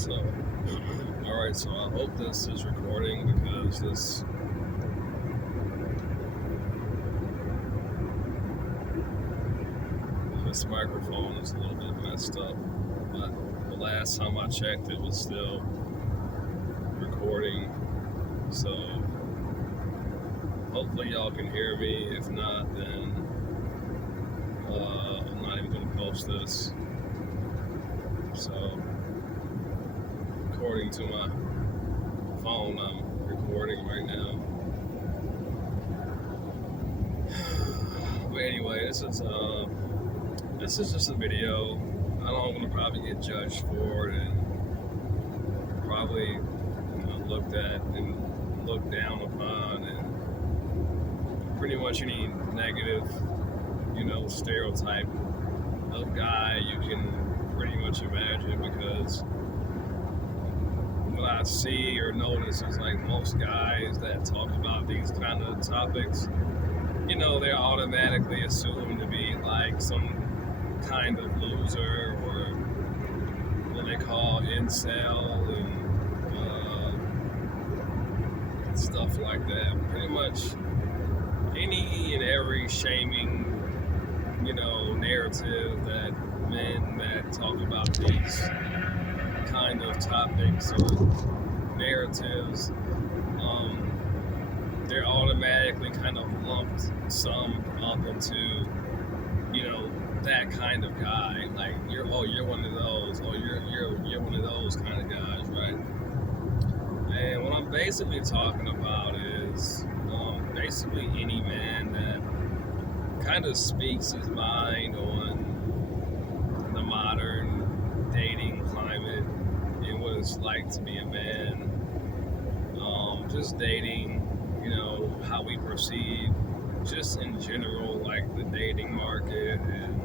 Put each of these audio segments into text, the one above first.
So, alright, so I hope this is recording because this microphone is a little bit messed up. But the last time I checked, it was still recording. So, hopefully y'all can hear me. If not, then I'm not even going to post this. So, according to my phone, I'm recording right now. But anyway, this is just a video. I know I'm gonna probably get judged for it and probably looked at and looked down upon, and pretty much any negative stereotype of guy you can pretty much imagine, because what I see or notice is like most guys that talk about these kind of topics, they're automatically assumed to be like some kind of loser, or what they call incel, and stuff like that. Pretty much any and every shaming, narrative that men that talk about these kind of topics or narratives, they're automatically kind of lumped some up into, that kind of guy. Like you're one of those, or you're one of those kind of guys, right? And what I'm basically talking about is basically any man that kind of speaks his mind on the modern dating climate and what it's like to be a man. Just dating, how we perceive, just in general, like the dating market, and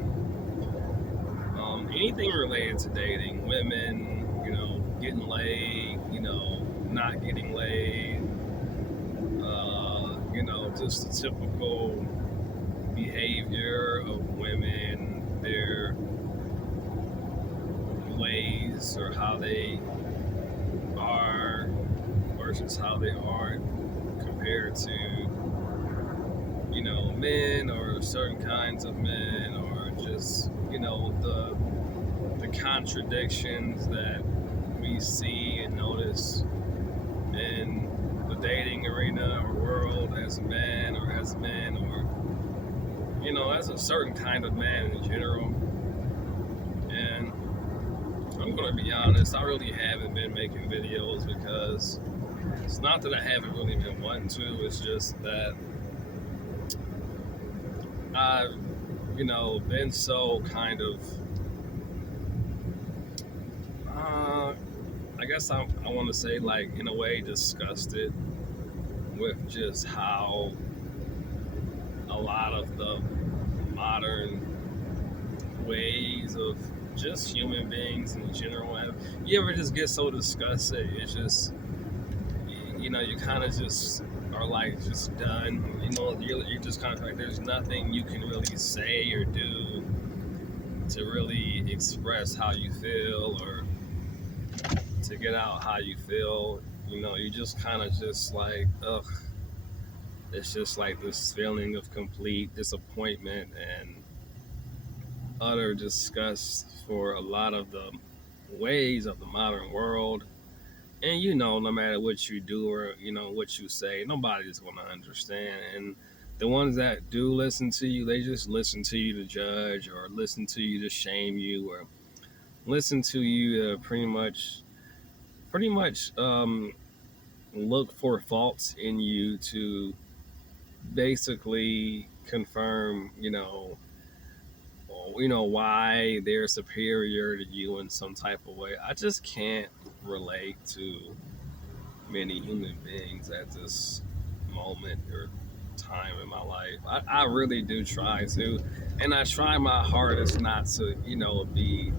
anything related to dating, women, getting laid, not getting laid, just the typical behavior of women, their ways or how they are versus how they aren't compared to, men or certain kinds of men, or just, the contradictions that we see and notice in the dating arena or world as a man, or as men, or, as a certain kind of man in general. And I'm going to be honest, I really haven't been making videos because it's not that I haven't really been wanting to, it's just that I've, been so kind of, I guess I want to say, like, in a way, disgusted with just how a lot of the modern ways of just human beings in general. You ever just get so disgusted? It's just, you kind of just are like just done. You're just kind of like, there's nothing you can really say or do to really express how you feel, or to get out how you feel. You just kind of just like, ugh. It's just like this feeling of complete disappointment and utter disgust for a lot of the ways of the modern world. And no matter what you do or what you say, nobody's going to understand. And the ones that do listen to you, they just listen to you to judge, or listen to you to shame you, or listen to you to pretty much look for faults in you to basically confirm why they're superior to you in some type of way. I just can't relate to many human beings at this moment or time in my life. I really do try to, and I try my hardest not to, be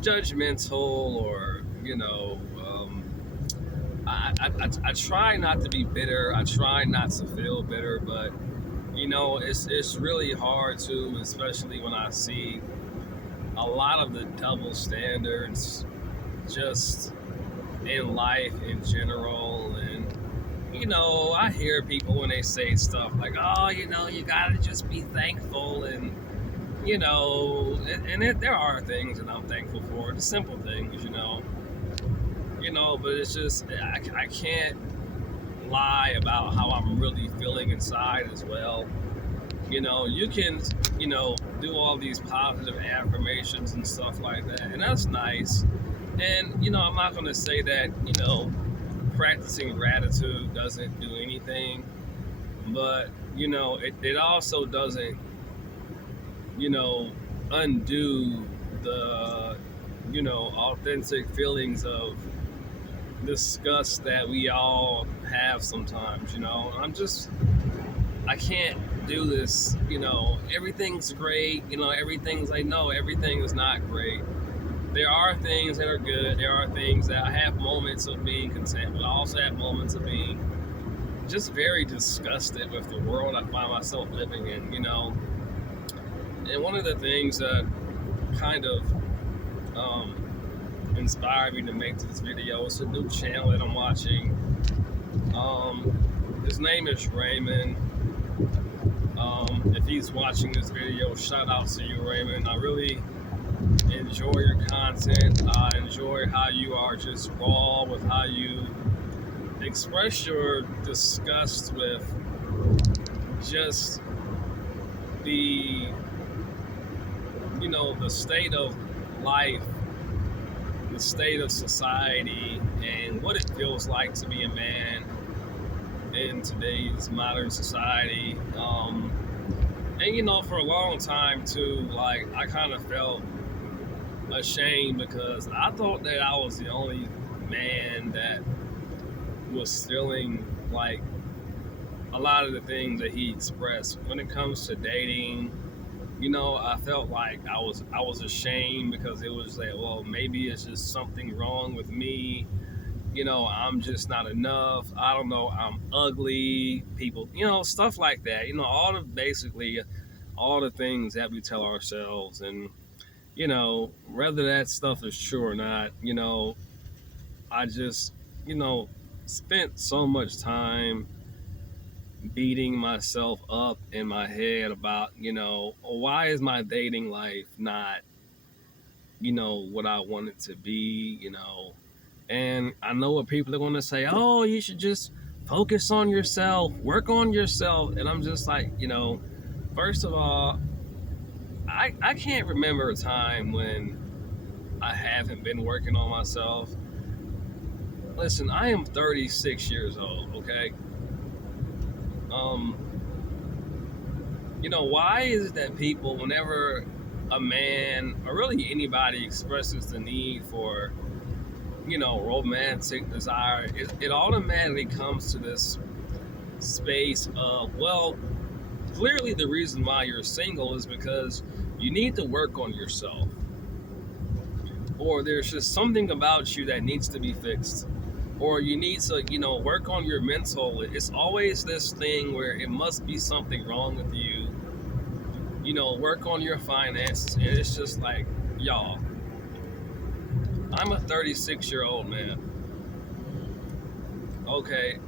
judgmental, or I try not to be bitter. I try not to feel bitter, but it's really hard to, especially when I see a lot of the double standards just in life in general. And I hear people when they say stuff like, oh, you gotta just be thankful. And there are things that I'm thankful for, the simple things, but it's just I can't lie about how I'm really feeling inside as well. You can do all these positive affirmations and stuff like that, and that's nice. And I'm not going to say that practicing gratitude doesn't do anything, but it also doesn't undo the authentic feelings of disgust that we all have sometimes. I can't do this. Everything's great. Everything's like, no, everything is not great. There are things that are good. There are things that I have moments of being content, but I also have moments of being just very disgusted with the world I find myself living in. And one of the things that kind of inspired me to make this video is a new channel that I'm watching. His name is Raymond. If he's watching this video, shout out to you, Raymond. I really enjoy your content. I enjoy how you are just raw with how you express your disgust with just the the state of life, the state of society, and what it feels like to be a man in today's modern society. And for a long time too, like, I kind of felt ashamed because I thought that I was the only man that was feeling like a lot of the things that he expressed when it comes to dating. I felt like I was ashamed because it was like, well, maybe it's just something wrong with me. I'm just not enough. I don't know. I'm ugly. People, stuff like that. Basically all the things that we tell ourselves. And, whether that stuff is true or not, I just, spent so much time beating myself up in my head about, why is my dating life not, what I want it to be, And I know what people are going to say, oh, you should just focus on yourself, work on yourself. And I'm just like, first of all, I can't remember a time when I haven't been working on myself. Listen, I am 36 years old, okay? Why is it that people, whenever a man or really anybody expresses the need for, romantic desire, it automatically comes to this space of, well, clearly the reason why you're single is because you need to work on yourself. Or there's just something about you that needs to be fixed. Or you need to, work on your mental. It's always this thing where it must be something wrong with you. Work on your finances. And it's just like, y'all, I'm a 36-year-old man. Okay.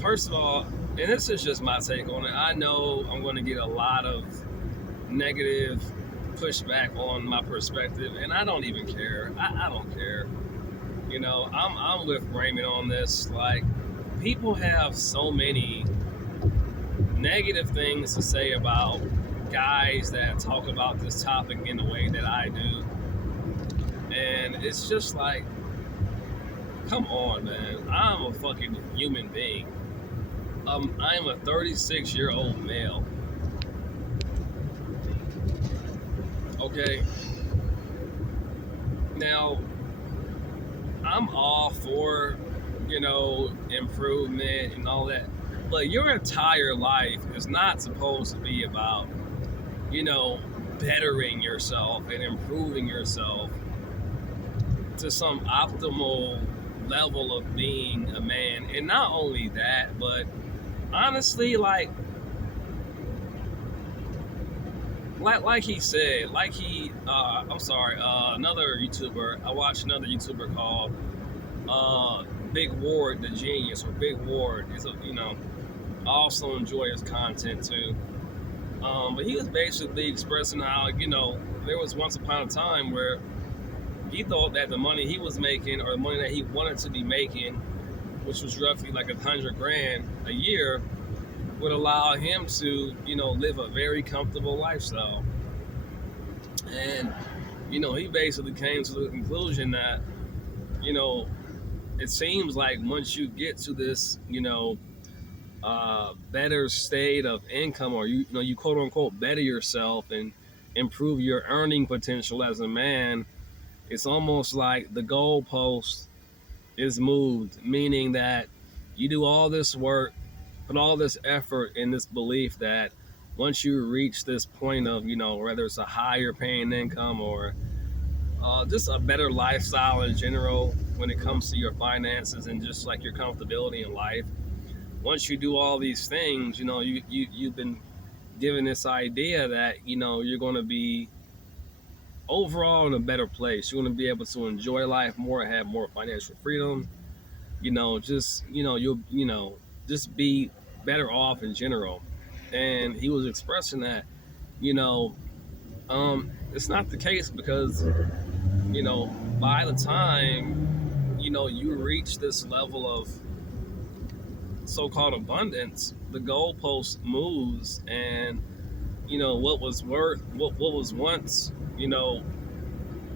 First of all, and this is just my take on it, I know I'm going to get a lot of negative pushback on my perspective, and I don't even care. I don't care. I'm with Raymond on this. Like, people have so many negative things to say about guys that talk about this topic in the way that I do. And it's just like, come on, man. I'm a fucking human being. I'm a 36-year-old male. Okay? Now, I'm all for, improvement and all that. But your entire life is not supposed to be about, bettering yourself and improving yourself to some optimal level of being a man. And not only that, but honestly, like, like he said, like he I'm sorry, another YouTuber. I watched another YouTuber called Big Ward the Genius, or Big Ward is a, I also enjoy his content too. But he was basically expressing how, there was once upon a time where he thought that the money he was making, or the money that he wanted to be making, which was roughly like 100 grand a year, would allow him to, live a very comfortable lifestyle. And, he basically came to the conclusion that, you know, it seems like once you get to this, better state of income, or you quote unquote better yourself and improve your earning potential as a man, it's almost like the goalpost is moved, meaning that you do all this work, put all this effort in this belief that once you reach this point of, whether it's a higher paying income, or just a better lifestyle in general when it comes to your finances and just like your comfortability in life. Once you do all these things, you've been given this idea that, you're going to be overall in a better place. You're going to be able to enjoy life more, have more financial freedom, just, you'll, just be better off in general. And he was expressing that, you know, it's not the case, because, by the time, you reach this level of so-called abundance, the goalpost moves, and, what was once,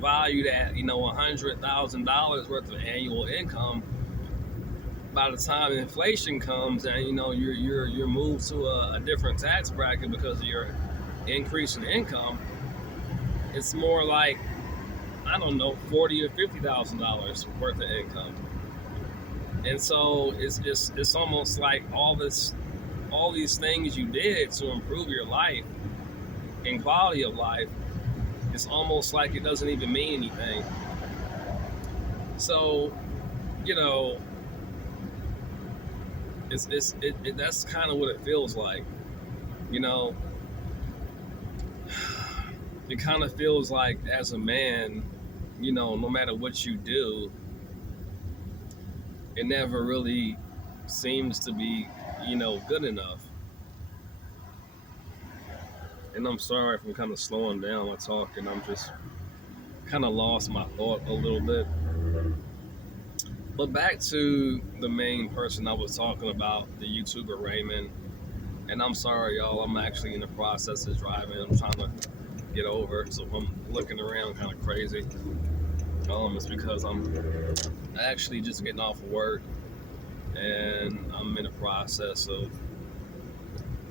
valued at, $100,000 worth of annual income, by the time inflation comes and, you're moved to a different tax bracket because of your increase in income, it's more like, I don't know, $40,000 or $50,000 worth of income. And so it's almost like all these things you did to improve your life and quality of life, it's almost like it doesn't even mean anything. So, you know, that's kind of what it feels like. You know, it kind of feels like, as a man, no matter what you do, it never really seems to be, good enough. And I'm sorry if I'm kind of slowing down my talking. I'm just kind of lost my thought a little bit. But back to the main person I was talking about, the YouTuber Raymond. And I'm sorry, y'all. I'm actually in the process of driving. I'm trying to get over, so I'm looking around kind of crazy. It's because I'm actually just getting off of work, and I'm in the process of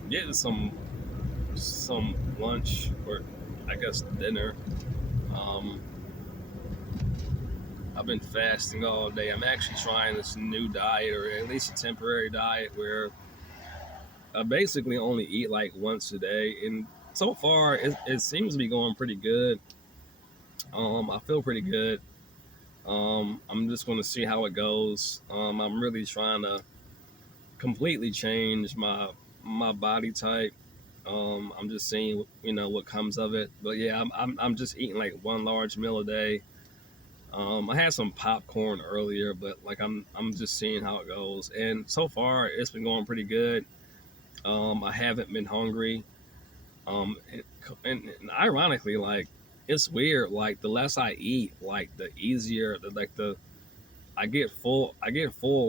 getting some lunch, or I guess dinner. Um, I've been fasting all day. I'm actually trying this new diet, or at least a temporary diet, where I basically only eat like once a day, and so far it seems to be going pretty good. I feel pretty good. I'm just going to see how it goes. I'm really trying to completely change my body type. I'm just seeing, what comes of it. But yeah, I'm just eating like one large meal a day. I had some popcorn earlier, but like I'm just seeing how it goes. And so far, it's been going pretty good. I haven't been hungry. And ironically, like, it's weird. Like, the less I eat, like, the easier, the I get full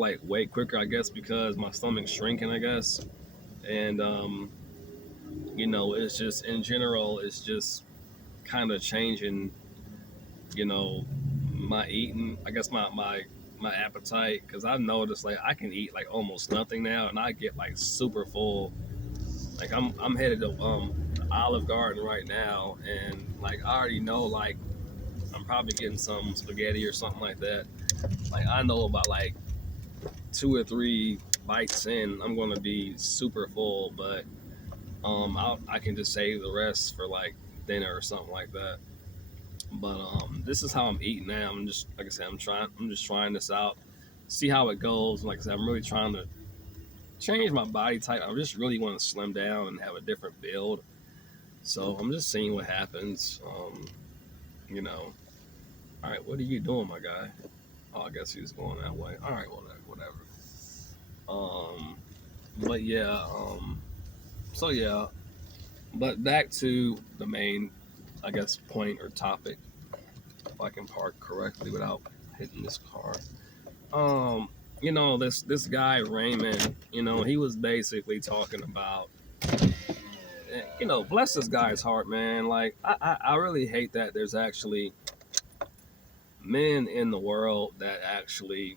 like way quicker, I guess, because my stomach's shrinking, I guess. And it's just, in general, it's just kind of changing, you know, my eating, I guess, my appetite, because I've noticed like I can eat like almost nothing now, and I get like super full. Like, I'm headed to Olive Garden right now, and like I already know, like, I'm probably getting some spaghetti or something like that. Like, I know about like 2 or 3 bites in, I'm gonna be super full, but I can just save the rest for like dinner or something like that. But this is how I'm eating now. I'm just, like I said, I'm just trying this out, see how it goes. Like I said, I'm really trying to change my body type. I just really want to slim down and have a different build. So I'm just seeing what happens. You know, all right, what are you doing, my guy? Oh, I guess he's going that way. All right, whatever. Um, but yeah, so yeah, but back to the main, I guess, point or topic. If I can park correctly without hitting this car. Um, this guy Raymond, he was basically talking about, bless this guy's heart, man. Like I really hate that there's actually men in the world that actually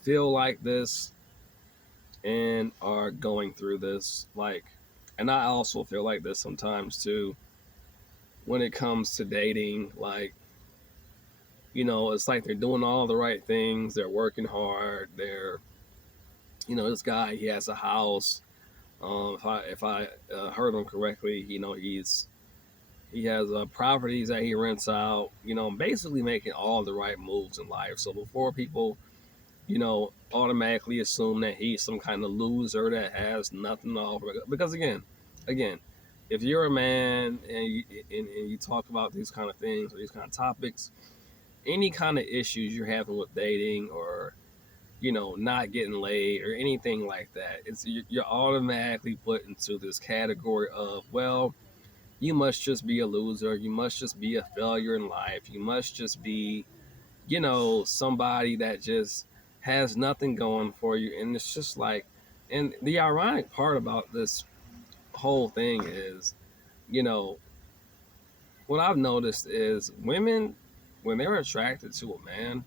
feel like this and are going through this. Like, and I also feel like this sometimes too when it comes to dating. Like, it's like they're doing all the right things. They're working hard. This guy, he has a house. If I heard him correctly, he has properties that he rents out. Basically making all the right moves in life. So before people, automatically assume that he's some kind of loser that has nothing to offer, because again, if you're a man and you talk about these kind of things or these kind of topics, any kind of issues you're having with dating or not getting laid or anything like that, you're automatically put into this category of, well, you must just be a loser, you must just be a failure in life, you must just be, somebody that just has nothing going for you. And it's just like, and the ironic part about this whole thing is, you know, what I've noticed is women, when they're attracted to a man,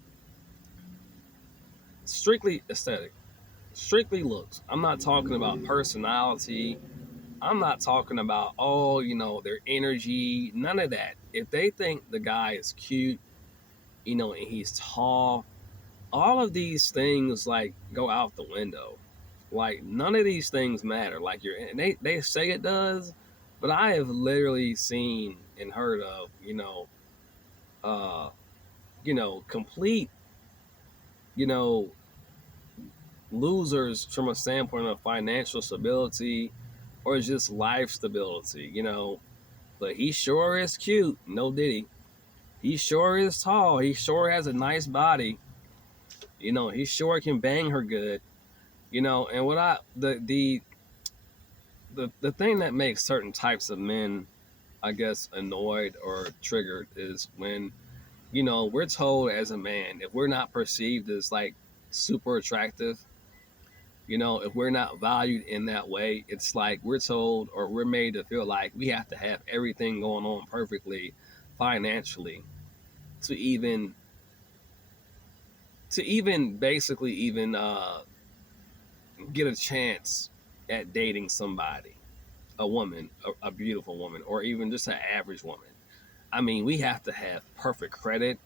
strictly aesthetic, strictly looks. I'm not talking about personality. I'm not talking about, their energy, none of that. If they think the guy is cute, and he's tall, all of these things like go out the window. Like none of these things matter. Like and they say it does, but I have literally seen and heard of, uh, complete, you know, losers from a standpoint of financial stability or just life stability, But he sure is cute, no diddy. He sure is tall. He sure has a nice body. He sure can bang her good. And what I the thing that makes certain types of men, I guess, annoyed or triggered is when, we're told as a man, if we're not perceived as like super attractive, if we're not valued in that way, it's like we're told or we're made to feel like we have to have everything going on perfectly financially to even basically even get a chance at dating somebody, a woman, a beautiful woman, or even just an average woman. I mean, we have to have perfect credit.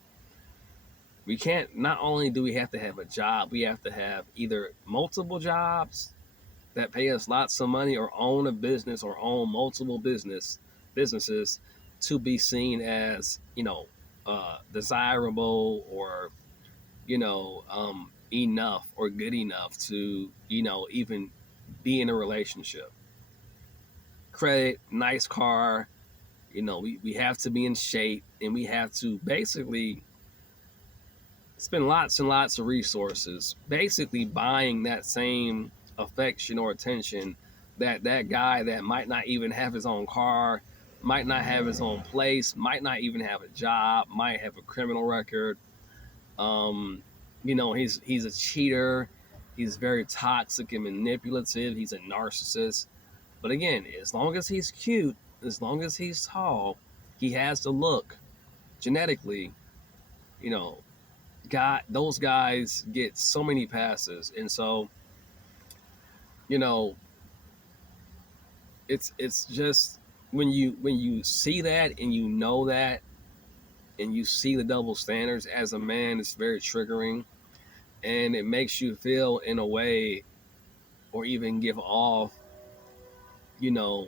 We can't, not only do we have to have a job, we have to have either multiple jobs that pay us lots of money or own a business or own multiple businesses to be seen as, desirable or, enough or good enough to, even be in a relationship. Credit, nice car, we have to be in shape and we have to basically spend lots and lots of resources basically buying that same affection or attention that guy that might not even have his own car, might not have his own place, might not even have a job, might have a criminal record. He's a cheater, he's very toxic and manipulative, he's a narcissist. But again, as long as he's cute, as long as he's tall, he has the look genetically, you know, those guys get so many passes. And so, you know, it's just when you see that and that and you see the double standards as a man, it's very triggering and it makes you feel in a way or even give off, you know,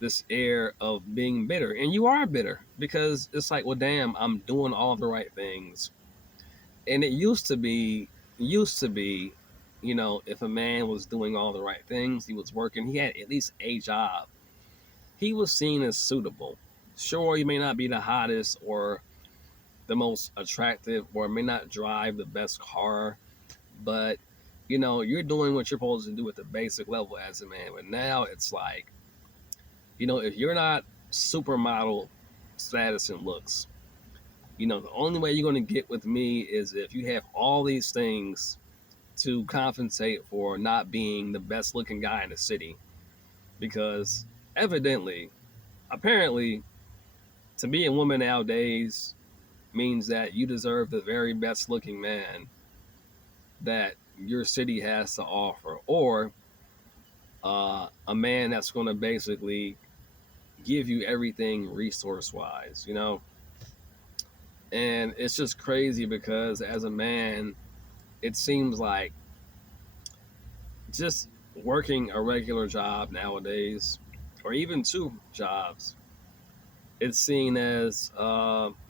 this air of being bitter. And you are bitter because it's like, well, damn, I'm doing all the right things. And it used to be, if a man was doing all the right things, he was working, he had at least a job. he was seen as suitable. Sure, he may not be the hottest or the most attractive or may not drive the best car, but you're doing what you're supposed to do at the basic level as a man. But now it's like, if you're not supermodel status and looks, the only way you're going to get with me is if you have all these things to compensate for not being the best looking guy in the city. Because evidently, apparently, to be a woman nowadays means that you deserve the very best looking man that your city has to offer, or a man that's going to basically give you everything resource wise, And it's just crazy because as a man, it seems like just working a regular job nowadays, or even two jobs, it's seen as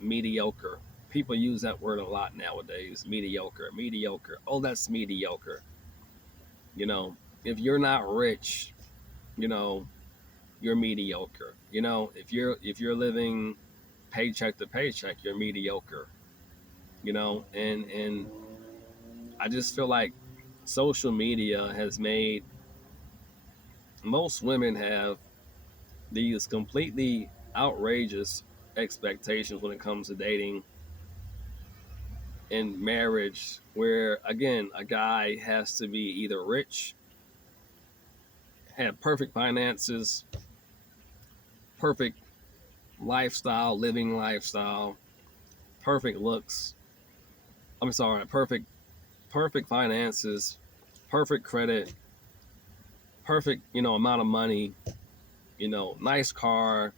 mediocre. People use that word a lot nowadays. Mediocre, mediocre. Oh, that's mediocre. You know, if you're not rich, you know, you're mediocre. If you're living paycheck to paycheck, you're mediocre. And I just feel like social media has made most women have these completely outrageous expectations when it comes to dating and marriage, where again a guy has to be either rich, have perfect finances, perfect living lifestyle, perfect looks. I'm sorry, perfect finances, perfect credit, perfect, amount of money, nice car,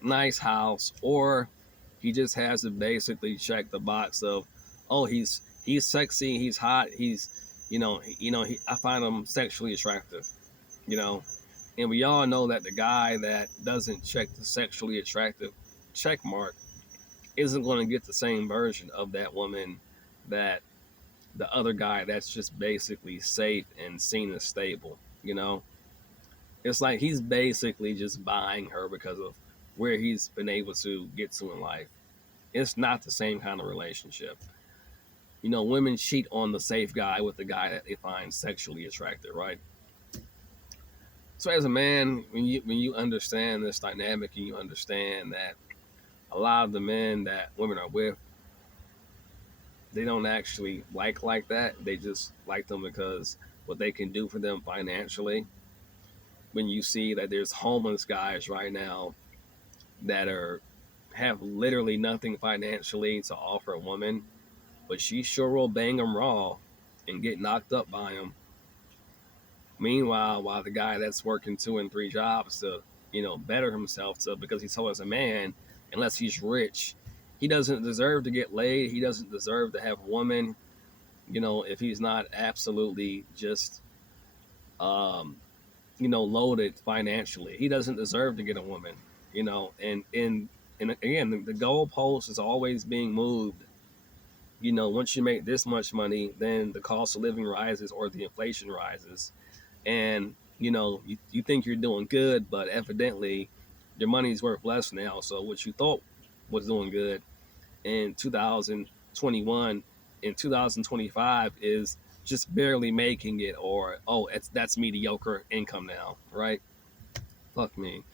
nice house, or he just has to basically check the box of, oh, he's sexy, he's hot, I find him sexually attractive, you know, and we all know that the guy that doesn't check the sexually attractive check mark isn't going to get the same version of that woman that the other guy that's just basically safe and seen as stable, It's like he's basically just buying her because of where he's been able to get to in life. It's not the same kind of relationship. Women cheat on the safe guy with the guy that they find sexually attractive, right? So as a man, when you understand this dynamic and you understand that a lot of the men that women are with, they don't actually like that. They just like them because what they can do for them financially. When you see that there's homeless guys right now that have literally nothing financially to offer a woman, but she sure will bang them raw and get knocked up by him. Meanwhile, while the guy that's working 2 and 3 jobs to, better himself to because he's so as a man, unless he's rich, he doesn't deserve to get laid. He doesn't deserve to have a woman, if he's not absolutely just loaded financially. He doesn't deserve to get a woman, and again, the goalpost is always being moved. Once you make this much money, then the cost of living rises or the inflation rises. And, you think you're doing good, but evidently your money's worth less now. So what you thought was doing good in 2021 in 2025 is just barely making it, or oh, that's mediocre income now, right? Fuck me.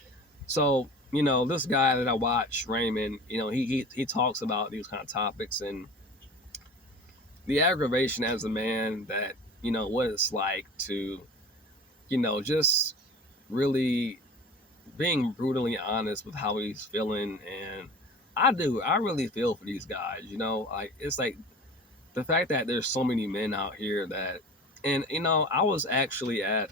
So this guy that I watch, Raymond, he talks about these kind of topics and the aggravation as a man that what it's like to just really being brutally honest with how he's feeling. And I really feel for these guys, like it's like the fact that there's so many men out here that, and I was actually at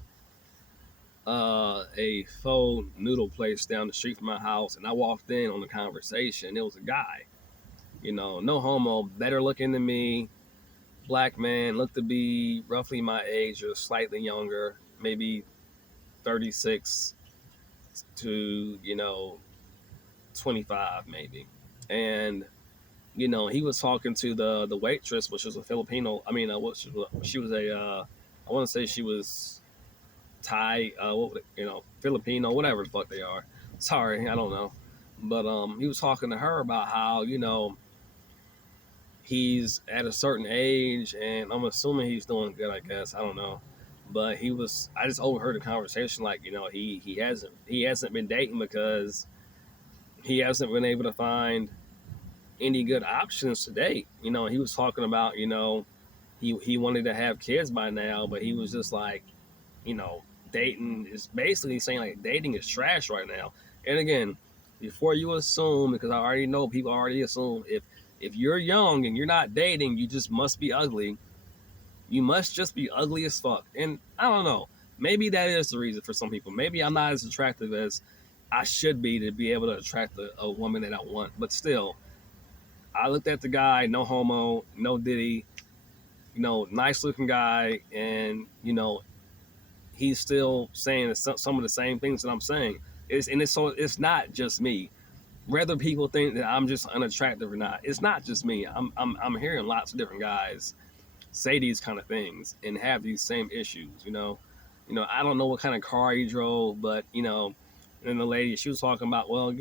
a faux noodle place down the street from my house, and I walked in on the conversation. It was a guy, no homo, better looking than me, black man, looked to be roughly my age or slightly younger, maybe 36 to 25 maybe. And he was talking to the waitress, which was a Filipino. I mean, she was a I want to say she was Thai, Filipino, whatever the fuck they are. Sorry, I don't know. But he was talking to her about how he's at a certain age, and I'm assuming he's doing good. I guess I don't know, but he was. I just overheard the conversation like he hasn't been dating because he hasn't been able to find any good options to date. He was talking about he wanted to have kids by now, but he was just like you know, dating is basically saying like dating is trash right now. And again, before you assume, because I already know people already assume if you're young and you're not dating, you just must be ugly. You must just be ugly as fuck. And I don't know. Maybe that is the reason for some people. Maybe I'm not as attractive as I should be to be able to attract a woman that I want. But still, I looked at the guy, no homo, no diddy, nice looking guy, and he's still saying some of the same things that I'm saying. It's not just me. Whether people think that I'm just unattractive or not, it's not just me. I'm hearing lots of different guys say these kind of things and have these same issues. I don't know what kind of car he drove, but and the lady she was talking about, well,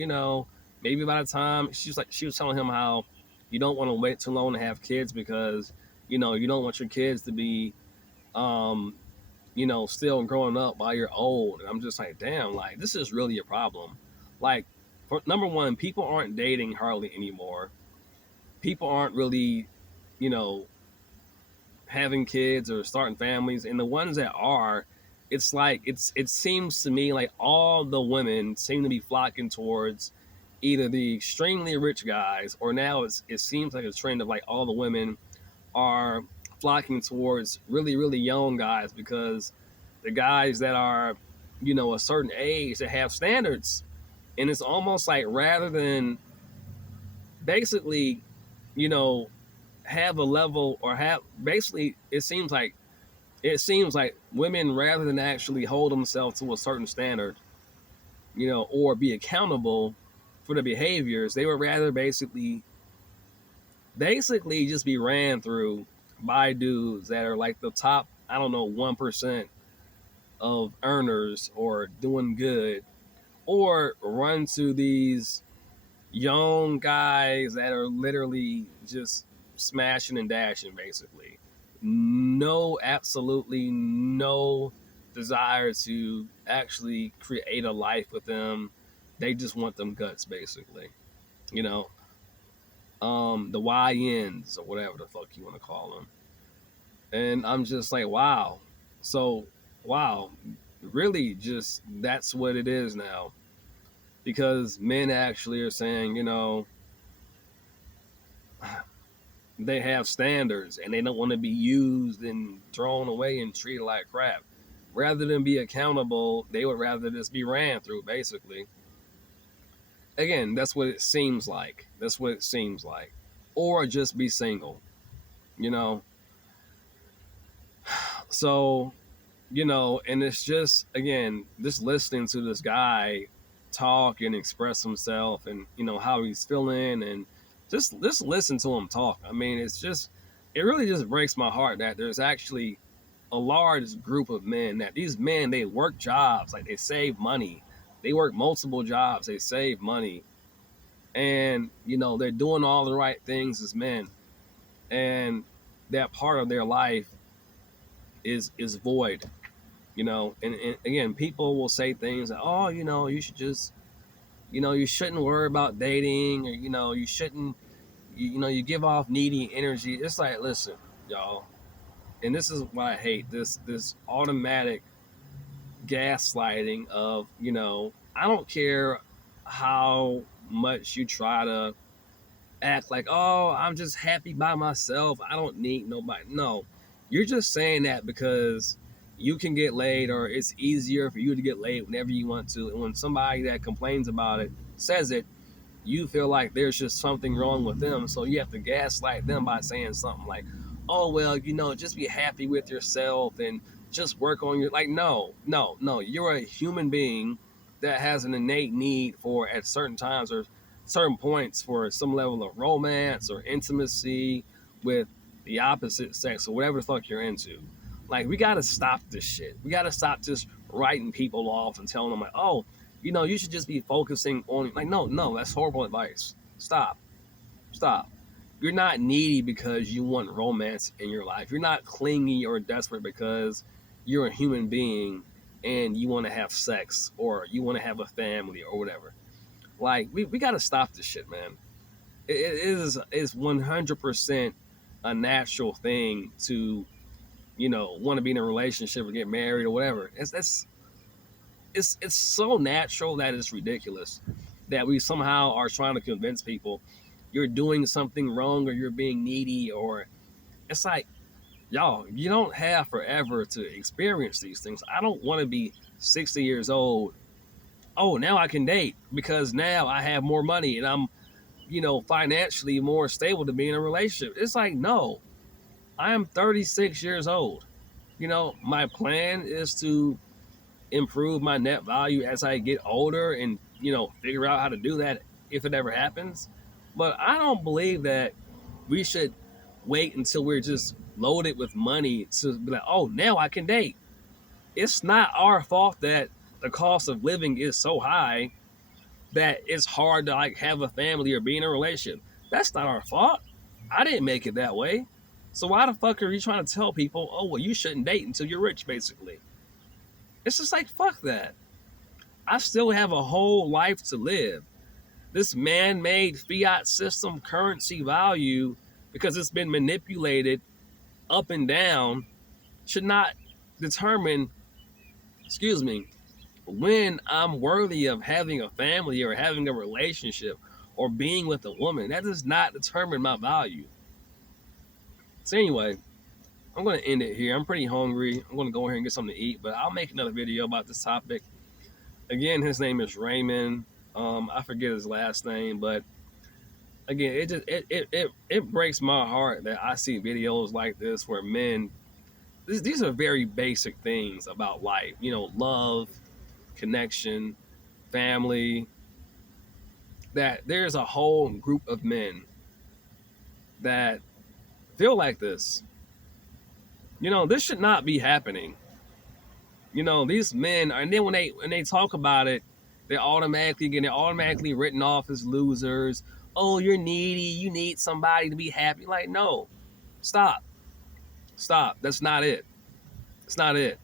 maybe by the time she was telling him how you don't want to wait too long to have kids because you don't want your kids to be um still growing up while you're old. And I'm just like, damn, like this is really a problem. Like, for number one, people aren't dating hardly anymore. People aren't really, you know, having kids or starting families. And the ones that are, it's like it seems to me like all the women seem to be flocking towards either the extremely rich guys or now it seems like a trend of like all the women are flocking towards really, really young guys because the guys that are, a certain age that have standards. And it's almost like rather than basically, you know, have a level or have basically it seems like women rather than actually hold themselves to a certain standard, or be accountable for the behaviors, they would rather basically just be ran through by dudes that are like the top, I don't know, 1% of earners or doing good, or run to these young guys that are literally just smashing and dashing, basically. No, absolutely no desire to actually create a life with them. They just want them guts, basically. You know, the YNs or whatever the fuck you want to call them. And I'm just like, wow. So, wow, really, just that's what it is now. Because men actually are saying, they have standards and they don't want to be used and thrown away and treated like crap. Rather than be accountable, they would rather just be ran through, basically. Again, that's what it seems like. That's what it seems like. Or just be single, you know? So, and it's just, again, just listening to this guy talk and express himself and, how he's feeling and just listen to him talk. I mean, it really just breaks my heart that there's actually a large group of men that these men, they work jobs, like they save money. They work multiple jobs, they save money. And, they're doing all the right things as men. And that part of their life is void. And again, people will say things like, oh, you should just, you shouldn't worry about dating, or you shouldn't, you give off needy energy. It's like, listen, y'all, and this is what I hate, this automatic gaslighting of, I don't care how much you try to act like, oh, I'm just happy by myself, I don't need nobody. No, you're just saying that because you can get laid, or it's easier for you to get laid whenever you want to. And when somebody that complains about it says it, you feel like there's just something wrong with them. So you have to gaslight them by saying something like, oh, well, just be happy with yourself and just work on your, like, no, no, no. You're a human being that has an innate need for, at certain times or certain points, for some level of romance or intimacy with the opposite sex or whatever the fuck you're into. Like, we got to stop this shit. We got to stop just writing people off and telling them like, oh, you should just be focusing on like, no, that's horrible advice. Stop. You're not needy because you want romance in your life. You're not clingy or desperate because you're a human being and you want to have sex or you want to have a family or whatever. Like we got to stop this shit, man. It's 100% a natural thing to want to be in a relationship or get married or whatever. It's so natural that it's ridiculous that we somehow are trying to convince people you're doing something wrong or you're being needy, or it's like, y'all, you don't have forever to experience these things. I don't want to be 60 years old. Oh, now I can date because now I have more money and I'm financially more stable to be in a relationship. It's like, no, I am 36 years old. My plan is to improve my net value as I get older and, figure out how to do that if it ever happens. But I don't believe that we should wait until we're just loaded with money to be like, oh, now I can date. It's not our fault that the cost of living is so high that it's hard to like have a family or be in a relationship. That's not our fault. I didn't make it that way. So why the fuck are you trying to tell people, oh, well, you shouldn't date until you're rich, basically? It's just like, fuck that. I still have a whole life to live. This man made fiat system currency value, because it's been manipulated up and down, should not determine, excuse me, when I'm worthy of having a family or having a relationship or being with a woman. That does not determine my value. So, anyway, I'm going to end it here. I'm pretty hungry. I'm going to go ahead and get something to eat, but I'll make another video about this topic. Again, his name is Raymond. I forget his last name, but again, it breaks my heart that I see videos like this where men. These are very basic things about life. Love, connection, family. That there's a whole group of men that feel like this. This should not be happening. These men, and then when they talk about it, they're automatically written off as losers. Oh, you're needy. You need somebody to be happy. Like, no, stop. That's not it. It's not it.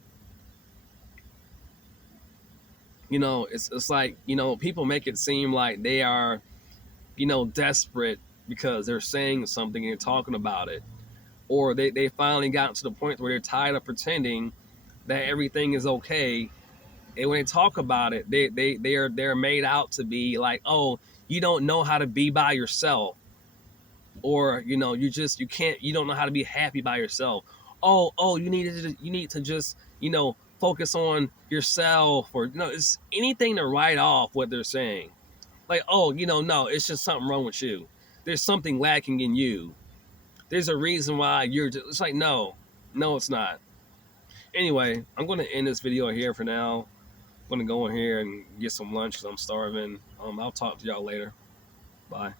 It's like, people make it seem like they are, desperate because they're saying something and talking about it. Or they finally got to the point where they're tired of pretending that everything is okay. And when they talk about it, they're made out to be like, oh, you don't know how to be by yourself, or you don't know how to be happy by yourself. Oh, you need to just focus on yourself, or it's anything to write off what they're saying. Like, oh, no, it's just something wrong with you. There's something lacking in you. There's a reason why you're just. It's like, no, it's not. Anyway, I'm going to end this video here for now. I'm going to go in here and get some lunch because I'm starving. I'll talk to y'all later. Bye.